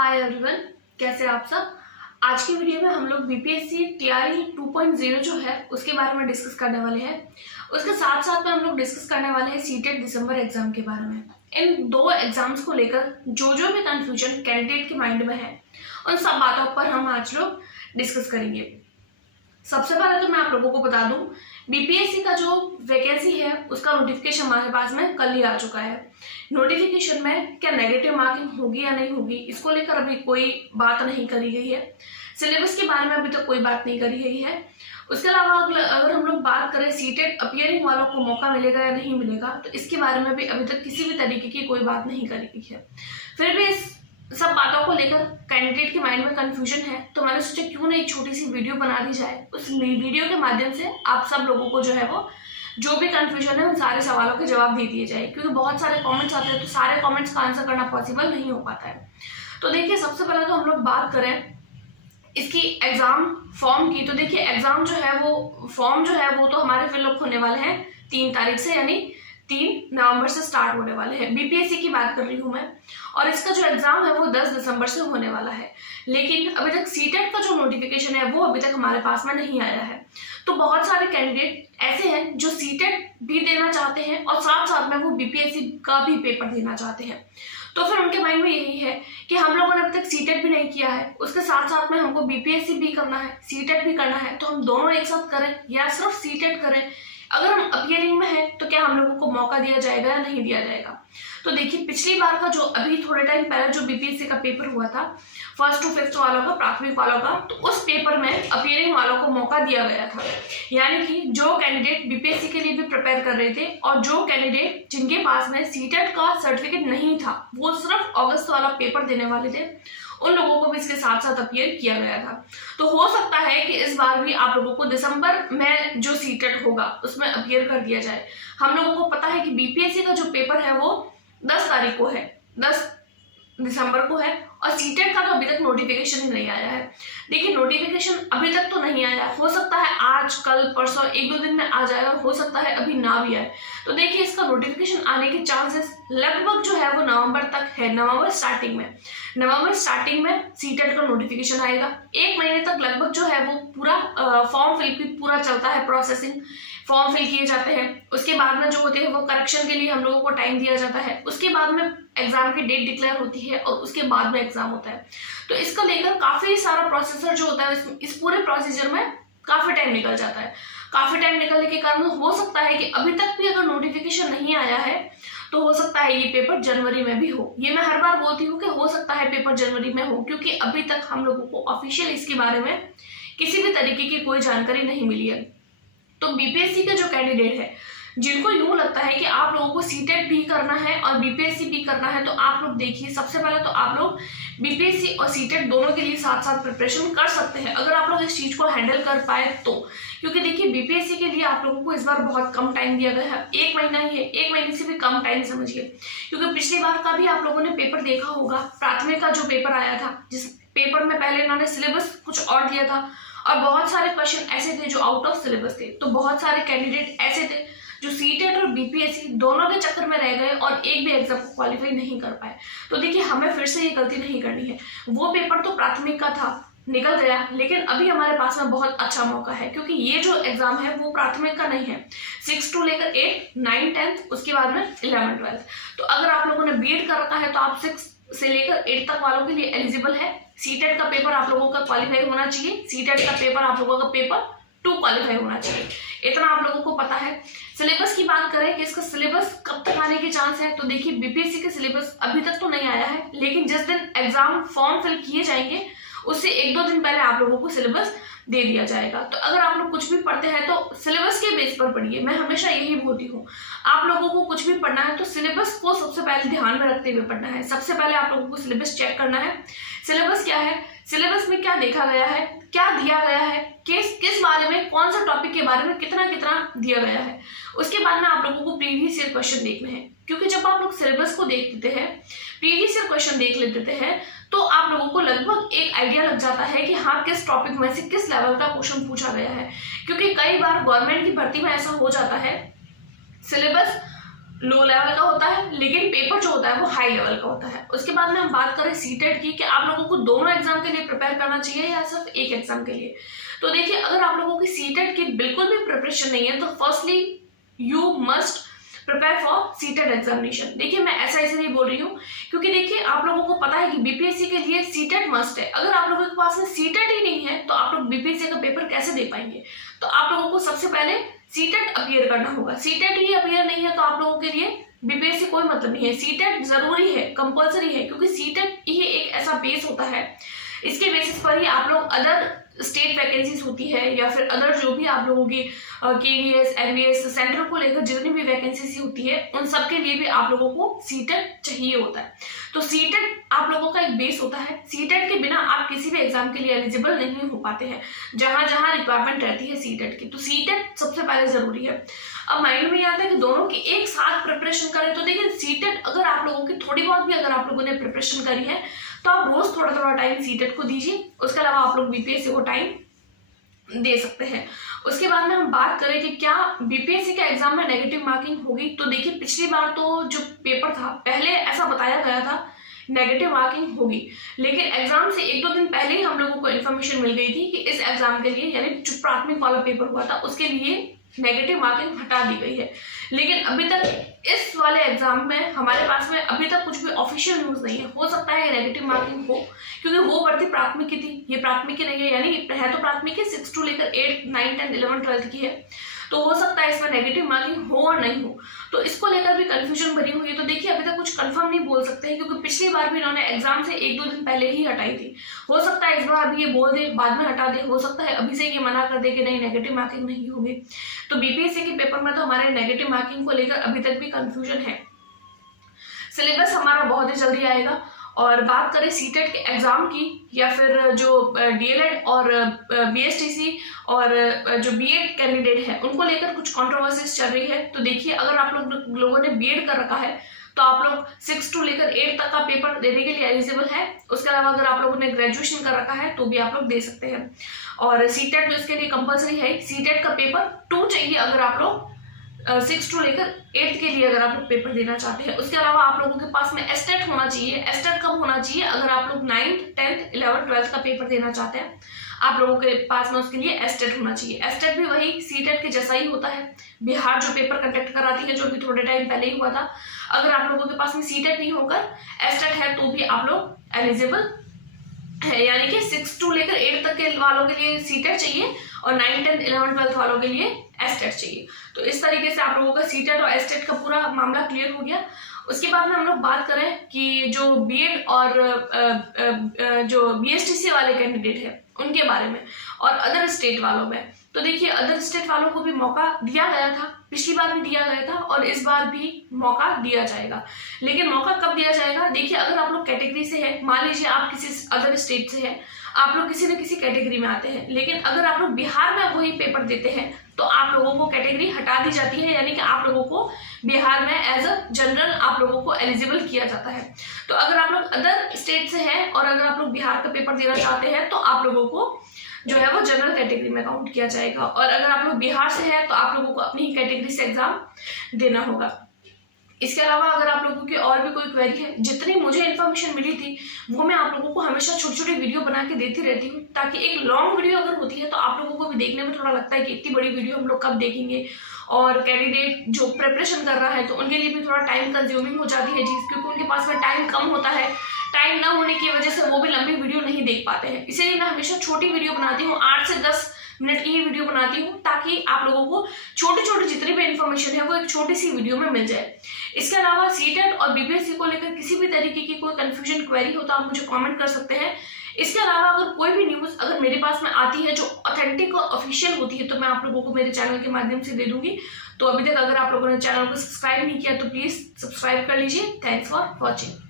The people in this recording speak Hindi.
हाय एवरीवन, कैसे आप सब। आज की वीडियो में हम लोग बीपीएससी टीआरई 2.0 जो है उसके बारे में डिस्कस करने वाले हैं। उसके साथ साथ में हम लोग डिस्कस करने वाले हैं सीटेट दिसंबर एग्जाम के बारे में। इन दो एग्जाम्स को लेकर जो भी कंफ्यूजन कैंडिडेट के माइंड में है उन सब बातों पर हम आज लोग डिस्कस करेंगे। सबसे पहले तो मैं आप लोगों को बता दूं, बीपीएससी का जो वैकेंसी है उसका नोटिफिकेशन हमारे पास में कल ही आ चुका है। नोटिफिकेशन में क्या नेगेटिव मार्किंग होगी या नहीं होगी, इसको लेकर अभी कोई बात नहीं करी गई है। सिलेबस के बारे में अभी तक कोई बात नहीं करी गई है। उसके अलावा अगर हम लोग बात करें सीटेट अपीयरिंग वालों को मौका मिलेगा या नहीं मिलेगा, तो इसके बारे में भी अभी तक किसी भी तरीके की कोई बात नहीं करी गई है। फिर भी इस सब बातों को लेकर कैंडिडेट के माइंड में कंफ्यूजन है, तो मैंने सोचा क्यों ना एक छोटी सी वीडियो बना दी जाए। उस वीडियो के माध्यम से आप सब लोगों को जो है वो जो भी कंफ्यूजन है उन सारे सवालों के जवाब दे दिए जाए, क्योंकि बहुत सारे कमेंट्स आते हैं तो सारे कमेंट्स का आंसर करना पॉसिबल नहीं हो पाता है। तो देखिए, सबसे पहले तो हम लोग बात करें इसकी एग्जाम फॉर्म की। तो देखिए, एग्जाम जो है वो फॉर्म जो है वो तो हमारे फिलअप होने वाले हैं 3 तारीख से, यानी 3 नवंबर से स्टार्ट होने वाले हैं। बीपीएससी की बात कर रही हूँ मैं, और इसका जो एग्जाम है वो 10 दिसंबर से होने वाला है। लेकिन अभी तक सीटेट का जो नोटिफिकेशन है वो अभी तक हमारे पास में नहीं आया है। तो बहुत सारे कैंडिडेट ऐसे हैं जो सीटेट भी देना चाहते हैं और साथ साथ में वो बीपीएससी का भी पेपर देना चाहते हैं। तो फिर उनके माइंड में यही है कि हम लोगों ने अभी तक सीटेट भी नहीं किया है, उसके साथ साथ में हमको बीपीएससी भी करना है, सीटेट भी करना है, तो हम दोनों एक साथ करें या सिर्फ सीटेट करें। अगर हम अपीयरिंग में हैं तो क्या हम लोगों को मौका दिया जाएगा या नहीं दिया जाएगा। तो देखिए, पिछली बार का जो अभी थोड़े टाइम पहले जो बीपीएससी का पेपर हुआ था 1st to 5th वालों का, प्राथमिक वालों का, तो उस पेपर में अपीयरिंग वालों को मौका दिया गया था। यानी कि जो कैंडिडेट बीपीएससी के लिए भी प्रिपेयर कर रहे थे और जो कैंडिडेट जिनके पास में सीटेट का सर्टिफिकेट नहीं था, वो सिर्फ अगस्त वाला पेपर देने वाले थे, उन लोगों को भी इसके साथ साथ अपीयर किया गया था। तो हो सकता है कि इस बार भी आप लोगों को दिसंबर में जो सीटेट होगा उसमें अपीयर कर दिया जाए। हम लोगों को पता है कि बीपीएससी का जो पेपर है वो 10 तारीख को है, 10 दिसंबर को है, और सीटेट का तो अभी तक नोटिफिकेशन ही नहीं आया है। देखिए, नोटिफिकेशन अभी तक तो नहीं आया, हो सकता है आज कल परसों 1-2 दिन में आ जाएगा, हो सकता है अभी ना भी आए। तो देखिए, इसका नोटिफिकेशन आने के चांसेस लगभग जो है वो नवंबर तक है। नवंबर स्टार्टिंग में सीटेट का नोटिफिकेशन आएगा। 1 महीने तक लगभग जो है वो पूरा फॉर्म फिल भी पूरा चलता है, प्रोसेसिंग, फॉर्म फिल किए जाते हैं। उसके बाद में जो होते हैं वो करेक्शन के लिए हम लोगों को टाइम दिया जाता है। उसके बाद में एग्जाम की डेट डिक्लेयर होती है और उसके बाद में एग्जाम होता है। तो इसको लेकर काफी सारा प्रोसेसर जो होता है, इस पूरे प्रोसीजर में काफी टाइम निकल जाता है। काफी टाइम निकलने के कारण हो सकता है कि अभी तक भी अगर नोटिफिकेशन नहीं आया है तो हो सकता है ये पेपर जनवरी में भी हो। ये मैं हर बार बोलती हूँ कि हो सकता है पेपर जनवरी में हो, क्योंकि अभी तक हम लोगों को ऑफिशियल इसके बारे में किसी भी तरीके की कोई जानकारी नहीं मिली है। तो बीपीएससी के जो कैंडिडेट है, जिनको यूं लगता है कि आप लोगों को सीटेट भी करना है और बीपीएससी भी करना है, तो आप लोग देखिए, सबसे पहले तो आप लोग बीपीएससी और सीटेट दोनों के लिए साथ साथ प्रिपरेशन कर सकते हैं, अगर आप लोग इस चीज को हैंडल कर पाए तो। क्योंकि देखिए, बीपीएससी के लिए आप लोगों को इस बार बहुत कम टाइम दिया गया है, 1 महीना ही है, 1 महीने से भी कम टाइम समझिए। क्योंकि पिछली बार का भी आप लोगों ने पेपर देखा होगा, प्राथमिक का जो पेपर आया था, जिस पेपर में पहले इन्होंने सिलेबस कुछ और दिया था और बहुत सारे क्वेश्चन ऐसे थे जो आउट ऑफ सिलेबस थे। तो बहुत सारे कैंडिडेट ऐसे थे जो सीटेट और बीपीएससी दोनों के चक्कर में रह गए और एक भी एग्जाम को क्वालिफाई नहीं कर पाए। तो देखिए, हमें फिर से ये गलती नहीं करनी है। वो पेपर तो प्राथमिक का था, निकल गया, लेकिन अभी हमारे पास में बहुत अच्छा मौका है, क्योंकि ये जो एग्जाम है वो प्राथमिक का नहीं है। 6 to लेकर 8, 9, 10, उसके बाद में 11, 12। तो अगर आप लोगों ने बीएड कर रखा है तो आप 6 से लेकर 8 तक वालों के लिए एलिजिबल है। सीटेट का पेपर आप लोगों का क्वालिफाई होना चाहिए, सीटेट का पेपर आप लोगों का पेपर 2 क्वालिफाई होना चाहिए, इतना आप लोगों को पता है। सिलेबस की बात करें कि इसका सिलेबस कब तक आने के चांस है, तो देखिए, बीपीएससी के सिलेबस अभी तक तो नहीं आया है, लेकिन जिस दिन एग्जाम फॉर्म फिल किए जाएंगे उससे 1-2 दिन पहले आप लोगों को सिलेबस दे दिया जाएगा। तो अगर आप लोग कुछ भी पढ़ते हैं तो सिलेबस के बेस पर पढ़िए। मैं हमेशा यही बोलती हूँ, आप लोगों को कुछ भी पढ़ना है तो सिलेबस को सबसे पहले ध्यान में रखते हुए पढ़ना है। सबसे पहले आप लोगों को सिलेबस चेक करना है, सिलेबस क्या है, सिलेबस में क्या देखा गया है, क्या दिया गया है, किस बारे में, कौन सा टॉपिक के बारे में कितना दिया गया है। उसके बाद में आप लोगों को प्रीवियस ईयर क्वेश्चन देखने हैं, क्योंकि जब आप लोग सिलेबस को देख लेते हैं, प्रीवियस ईयर क्वेश्चन देख लेते हैं, तो आप लोगों को लगभग एक आइडिया लग जाता है कि हाँ, किस टॉपिक में से किस लेवल का क्वेश्चन पूछा गया है। क्योंकि कई बार गवर्नमेंट की भर्ती में ऐसा हो जाता है, सिलेबस लो लेवल का होता है, लेकिन पेपर जो होता है वो हाई लेवल का होता है। उसके बाद में हम बात करें सीटेट की कि आप लोगों को दोनों एग्जाम के लिए प्रिपेयर करना चाहिए या सिर्फ एक एग्जाम के लिए। तो देखिए, अगर आप लोगों की सीटेट की बिल्कुल भी प्रिपरेशन नहीं है तो firstly you must prepare for CTET examination. देखिए, मैं ऐसा इसलिए बोल रही हूँ क्योंकि देखिए, आप लोगों को पता है कि बीपीएससी के लिए सीटेट मस्ट है। अगर आप लोगों के पास में सीटेट ही नहीं है तो आप लोग बीपीएससी का पेपर कैसे दे पाएंगे? तो आप लोगों को सबसे पहले सीटेट अपीयर करना होगा। सीटेट ही अपीयर नहीं है तो आप लोगों के लिए बीपीएससी कोई मतलब नहीं है। सीटेट जरूरी है, कंपल्सरी है, क्योंकि सीटेट ही एक ऐसा बेस होता है, इसके बेसिस पर ही आप लोग अदर स्टेट वैकेंसीज होती है या फिर अदर जो भी आप लोगों की केवीएस, एनवीएस, सेंट्रल को लेकर जितनी भी वैकेंसीज होती है उन सब के लिए भी आप लोगों को सीटेट चाहिए होता है। तो सीटेट आप लोगों का एक बेस होता है। सीटेट के बिना आप किसी भी एग्जाम के लिए एलिजिबल नहीं हो पाते हैं, जहां जहां रिक्वायरमेंट रहती है सीटेट की। तो सीटेट सबसे पहले जरूरी है। अब माइंड में आता है कि दोनों की एक साथ प्रिपरेशन करें, तो देखिए, सीटेट अगर आप लोगों की थोड़ी बहुत भी अगर आप लोगों ने प्रिपरेशन करी है तो आप रोज थोड़ा थोड़ा टाइम सीटेट को दीजिए। उसके अलावा आप लोग बीपीएससी को टाइम दे सकते हैं। उसके बाद में हम बात करें कि क्या बीपीएससी के एग्जाम में नेगेटिव मार्किंग होगी, तो देखिए, पिछली बार तो जो पेपर था पहले ऐसा बताया गया था नेगेटिव मार्किंग होगी, लेकिन एग्जाम से 1-2 दिन पहले ही हम लोगों को इन्फॉर्मेशन मिल गई थी कि इस एग्जाम के लिए, यानी जो प्राथमिक वाला पेपर हुआ था उसके लिए नेगेटिव मार्किंग हटा दी गई है। लेकिन अभी तक इस वाले एग्जाम में हमारे पास में अभी तक कुछ भी ऑफिशियल न्यूज नहीं है। हो सकता है नेगेटिव मार्किंग हो, क्योंकि वो भर्ती प्राथमिक की थी, ये प्राथमिक की नहीं है, यानी है तो प्राथमिक की 6 to लेकर 8, 9, 10, 11, 12 की है। तो हो सकता है इसमें नेगेटिव मार्किंग हो और नहीं हो, तो इसको लेकर भी कंफ्यूजन बनी हुई है। तो देखिए, अभी तक कुछ कंफर्म नहीं बोल सकते हैं, क्योंकि पिछली बार भी इन्होंने एग्जाम से 1-2 दिन पहले ही हटाई थी। हो सकता है इस बार अभी ये बोल दे, बाद में हटा दे, हो सकता है अभी से ये मना कर दे कि नहीं, नेगेटिव मार्किंग नहीं होगी। तो बीपीएससी के पेपर में तो हमारे नेगेटिव मार्किंग को लेकर अभी तक भी कंफ्यूजन है। सिलेबस हमारा बहुत ही जल्दी आएगा। और बात करें सीटेट के एग्जाम की या फिर जो डीएलएड और बीएसटीसी और जो बीएड कैंडिडेट है उनको लेकर कुछ कंट्रोवर्सीज चल रही है। तो देखिए, अगर आप लोगों ने बीएड कर रखा है तो आप लोग 6 to लेकर 8 तक का पेपर देने के लिए एलिजिबल है। उसके अलावा अगर आप लोगों ने ग्रेजुएशन कर रखा है तो भी आप लोग दे सकते हैं। और सीटेट तो इसके लिए कंपल्सरी है। सीटेट का पेपर 2 चाहिए अगर आप लोग 6 to लेकर 8 के लिए अगर आप लोग पेपर देना चाहते हैं। उसके अलावा आप लोगों के पास में एस्टेट होना चाहिए। एस्टेट कब होना चाहिए? अगर आप लोग 9th, 10th, 11th, 12th का पेपर देना चाहते हैं, आप लोगों के पास में उसके लिए एस्टेट होना चाहिए। एस्टेट भी वही सीटेट के जैसा ही होता है। बिहार जो पेपर कंडक्ट कराती है, जो भी थोड़े टाइम पहले ही हुआ था, अगर आप लोगों के पास में सीटेट नहीं होकर एस्टेट है तो भी आप लोग एलिजिबल है। यानी कि 6 to लेकर 8 तक के वालों के लिए सीटेट चाहिए और 9, 10, 11, 12 वालों के लिए एस्टेट चाहिए। तो इस तरीके से आप लोगों का सीटेट और एस्टेट का पूरा मामला क्लियर हो गया। उसके बाद में हम लोग बात करें कि जो बीएड और जो बीएसटीसी वाले कैंडिडेट है उनके बारे में और अदर स्टेट वालों में। तो देखिए, अदर स्टेट वालों को भी मौका दिया गया था, पिछली बार भी दिया गया था और इस बार भी मौका दिया जाएगा। लेकिन मौका कब दिया जाएगा? देखिए, अगर आप लोग कैटेगरी से है, मान लीजिए आप किसी अदर स्टेट से है, आप लोग किसी न किसी कैटेगरी में आते हैं, लेकिन अगर आप लोग बिहार में वही पेपर देते हैं तो आप लोगों को कैटेगरी हटा दी जाती है, यानी कि आप लोगों को बिहार में एज अ जनरल आप लोगों को एलिजिबल किया जाता है। तो अगर आप लोग अदर स्टेट से हैं और अगर आप लोग बिहार का पेपर देना चाहते हैं तो आप लोगों को जो है वो जनरल कैटेगरी में काउंट किया जाएगा। और अगर आप लोग बिहार से हैं तो आप लोगों को अपनी ही कैटेगरी से एग्जाम देना होगा। इसके अलावा अगर आप लोगों की और भी कोई क्वेरी है, जितनी मुझे इन्फॉर्मेशन मिली थी वो मैं आप लोगों को हमेशा छोटी छोटी वीडियो बना के देती रहती हूँ, ताकि एक लॉन्ग वीडियो अगर होती है तो आप लोगों को भी देखने में थोड़ा लगता है कि इतनी बड़ी वीडियो हम लोग कब देखेंगे। और कैंडिडेट जो प्रिपरेशन कर रहा है तो उनके लिए भी थोड़ा टाइम कंज्यूमिंग हो जाती है चीज़, क्योंकि उनके पास में टाइम कम होता है। टाइम ना होने की वजह से वो भी लंबी वीडियो नहीं देख पाते हैं। इसीलिए मैं हमेशा छोटी वीडियो बनाती हूँ, 8 से 10 मिनट की ही वीडियो बनाती हूँ, ताकि आप लोगों को छोटी छोटी जितनी भी इन्फॉर्मेशन है वो एक छोटी सी वीडियो में मिल जाए। इसके अलावा सीटेट और बीपीएससी को लेकर किसी भी तरीके की कोई कंफ्यूजन क्वेरी हो तो आप मुझे कमेंट कर सकते हैं। इसके अलावा अगर कोई भी न्यूज़ अगर मेरे पास में आती है जो ऑथेंटिक और ऑफिशियल होती है तो मैं आप लोगों को मेरे चैनल के माध्यम से दे दूंगी। तो अभी तक अगर आप लोगों ने चैनल को सब्सक्राइब नहीं किया तो प्लीज़ सब्सक्राइब कर लीजिए। Thanks for watching.